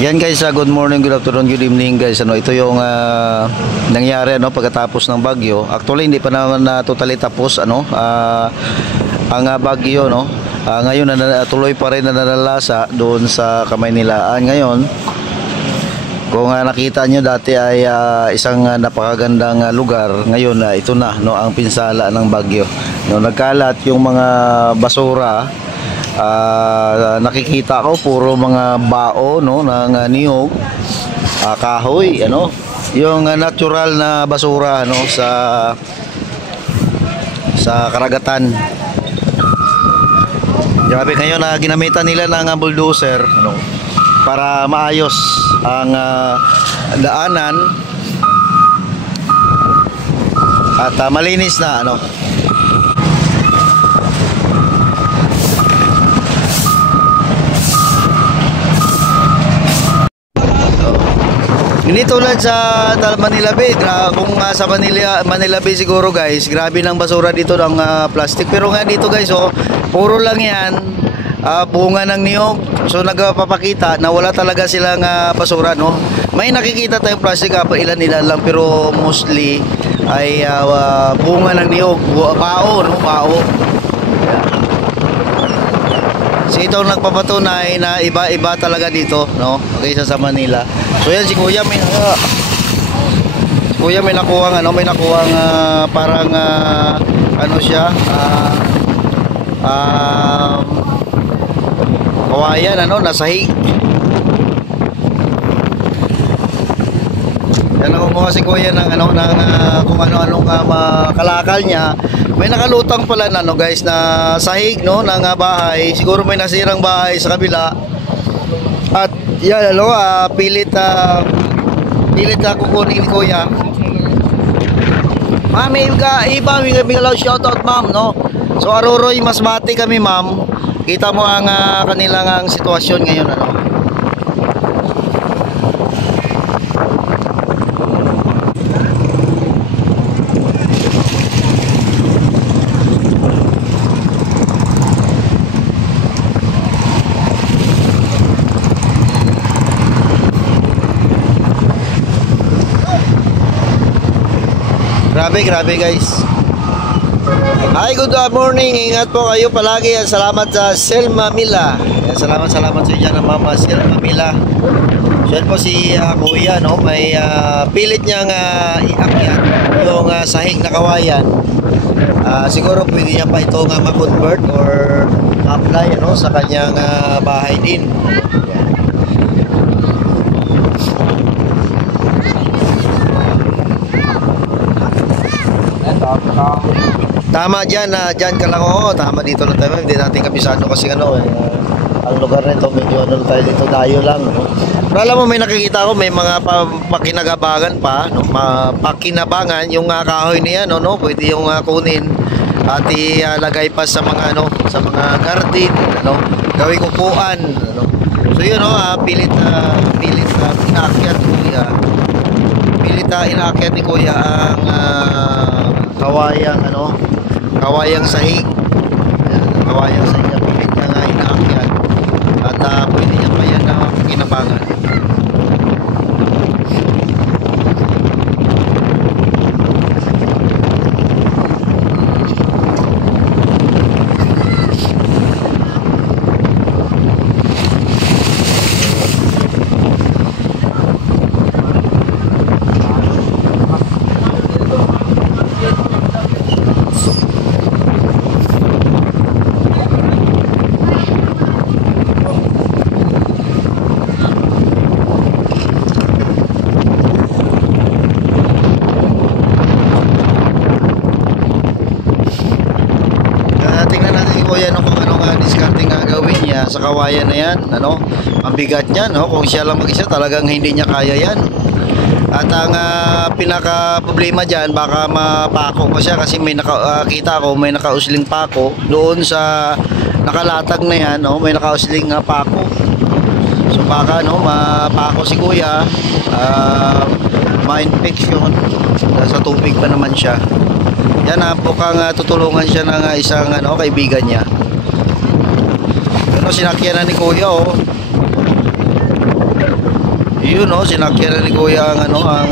Yan guys, good morning, good afternoon, good evening guys. Ito yung nangyari pagkatapos ng bagyo. Actually hindi pa naman totally tapos ang bagyo ngayon tuloy pa rin na nanalasa doon sa Kamaynilaan ngayon. Kung nakita nyo dati ay isang napakagandang lugar, ngayon ito na ang pinsala ng bagyo. Nagkalat yung mga basura. Nakikita ko puro mga bao ng niyog, kahoy, yung natural na basura sa karagatan. Grabe, ngayon ginamitan nila ng bulldozer para maayos ang daanan at malinis na Hindi tulad sa Manila Bay. Kung sa Manila Bay siguro guys, grabe ng basura dito ng plastic. Pero nga dito guys, puro lang yan bunga ng niyog. So nagpapakita na wala talaga silang basura, May nakikita tayong plastic, ilan-ilan lang, pero mostly ay bunga ng niyog, bao, bao. So ito nagpapatunay na iba-iba talaga dito, kaysa sa Manila. So yan si Kuya may nakuhang parang siya kawayan nasahig. Yan ang kumuha si Kuya ng kung ano-anong kalakal niya. May nakalutang pala guys na sahig ng bahay. Siguro may nasirang bahay sa kabila. At yan pilit kukunin ni Kuya. Ma'am, may shoutout ma'am, So Aroroy Masbate kami ma'am. Kita mo ang kanilang sitwasyon ngayon Grabe guys. Hi, good morning. Ingat po kayo palagi. Salamat sa Selma Mila. Salamat sa inyo na Mama Selma Mila. So yan po si Kuya, may pilit niyang iakyat yung sahig na kawayan. Siguro pwede niya pa ito ma-convert or ma-apply sa kanyang bahay din. Tama dyan ka lang tama dito lang tayo, hindi natin kabisado kasi ang lugar na ito medyo tayo dito, dayo lang pero alam mo, may nakikita ko may mga pakinagabangan pa pakinabangan yung kahoy niya pwede yung kunin at ilagay pa sa mga sa mga garden gawing upuan so yun pilit inaakyat ni Kuya ang kawayang sahig. Kawayang sahig ang pilit niya inaakyat at pwede niya pa yan kinabangan. Sa kawayan na yan, ang bigat niya, kung siya lang mag-isa talagang hindi niya kaya yan. At ang pinaka problema diyan, baka mapako pa siya kasi may nakita ko may nakausling pako doon sa nakalatag na yan, may nakausling pako. So baka mapako si Kuya, ma-infection sa tubig pa naman siya. Yan bukang tutulungan siya ng isang kaibigan niya. Sinakyan na ni Kuya Yun oh, sinakyan ni Kuya ang ano, ang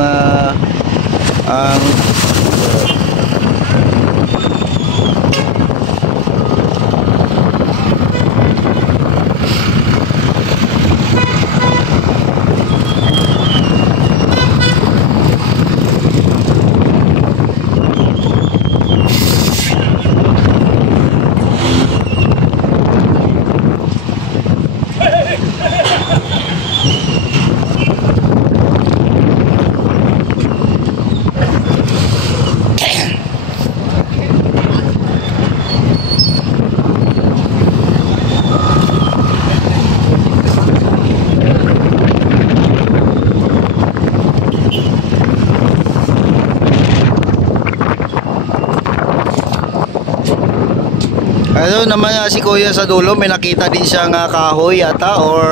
ano naman si Kuya sa dulo, may nakita din siyang kahoy yata or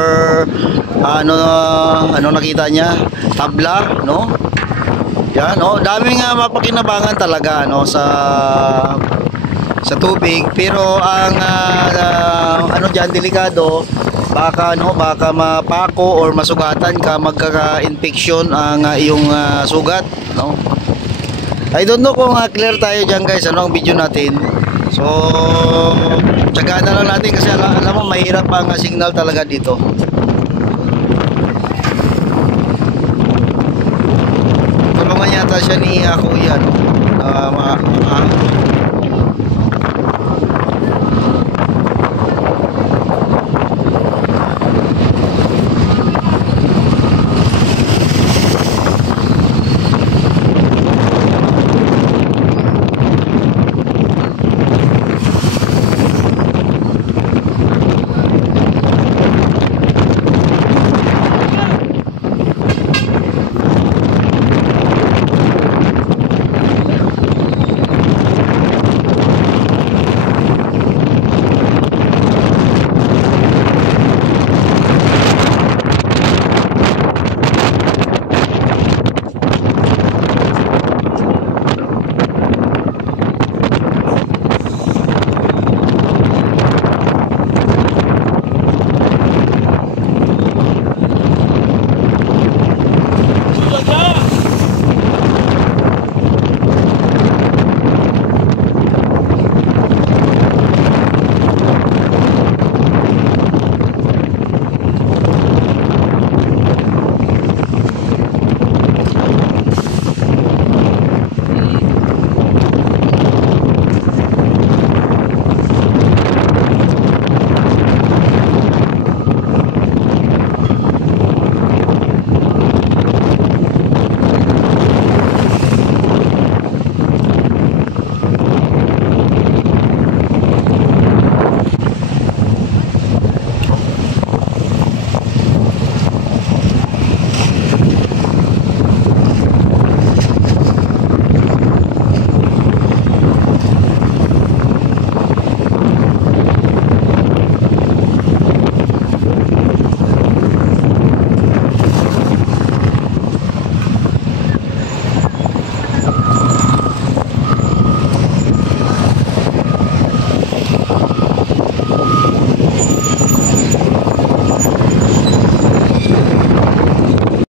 ano nakita niya? Tabla, no? Yan, no? Daming mapakinabangan talaga no sa tubig, pero ang ano diyan delikado, baka mapako or masugatan ka, magkaka-infection ang iyong sugat, no? I don't know kung clear tayo diyan guys, ano ang video natin. So, tsagaan na lang natin kasi alam mo, mahirap ang signal talaga dito. Tulungan yata siya ni Kuya, no?